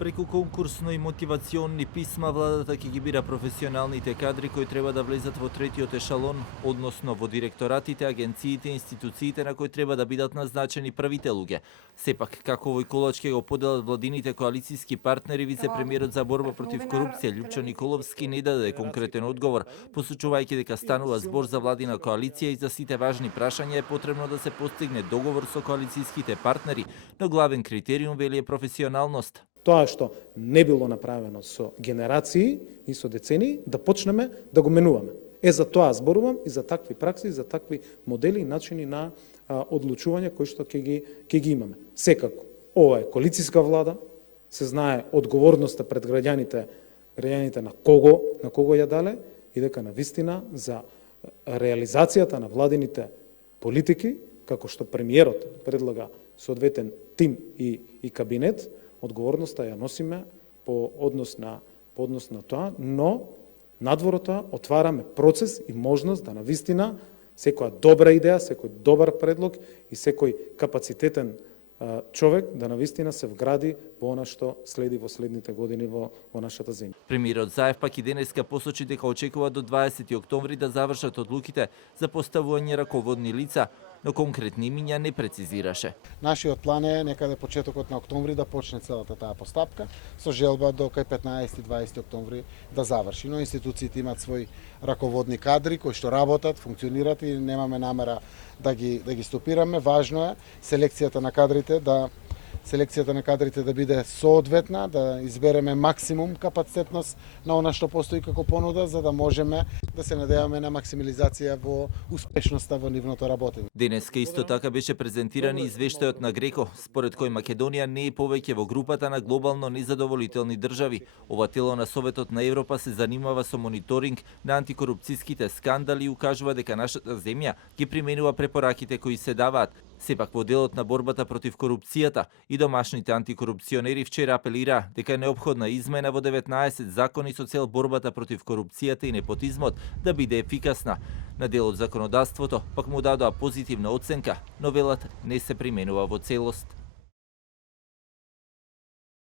Преку конкурсно и мотивационни писма, владата ќе ги бира професионалните кадри кои треба да влезат во третиот ешалон, односно во директоратите, агенциите и институциите на кои треба да бидат назначени првите луѓе. Сепак, како овој колач ќе го поделат владините коалицијски партнери, вице-премиерот за борба против корупција Љупчо Николовски не даде конкретен одговор, посочувајќи дека станува збор за владина коалиција и за сите важни прашања е потребно да се постигне договор со коалицијските партнери, но главен критериум вели е професионалност. Тоа што не било направено со генерации и со децении, да почнеме да го менуваме. За тоа зборувам и за такви пракси, за такви модели и начини на одлучување кои што ќе ги имаме. Секако, ова е коалицијска влада, се знае одговорноста пред граѓаните на кого ја дале и дека на вистина за реализацијата на владините политики, како што премиерот предлага соодветен тим и кабинет, одговорноста ја носиме по однос на тоа, но надвор од тоа отвараме процес и можност да навистина секоја добра идеја, секој добар предлог и секој капацитетен човек да навистина се вгради во она што следи во следните години во нашата земја. Премиерот Заев пак и денеска посочи дека очекува до 20 октомври да завршат одлуките за поставување раководни лица, но конкретни имиња не прецизираше. Нашиот план е некаде почетокот на октомври да почне целата таа постапка, со желба до кај 15-20 октомври да заврши. Но институциите имаат своји раководни кадри кои што работат, функционират и немаме намера да ги стопираме. Важно е селекцијата на кадрите да биде соодветна, да избереме максимум капацитетност на она што постои како понуда, за да можеме да се надеваме на максимализација во успешноста во нивното работење. Денеска исто така беше презентиран и извештајот на Греко, според кој Македонија не е повеќе во групата на глобално незадоволителни држави. Ова тело на Советот на Европа се занимава со мониторинг на антикорупцијските скандали и укажува дека нашата земја ги применува препораките кои се даваат. Сепак во делот на борбата против корупцијата и домашните антикорупционери вчера апелира дека е неопходна измена во 19 закони со цел борбата против корупцијата и непотизмот да биде ефикасна. На дел од законодавството пак му дадоа позитивна оценка, но велат не се применува во целост.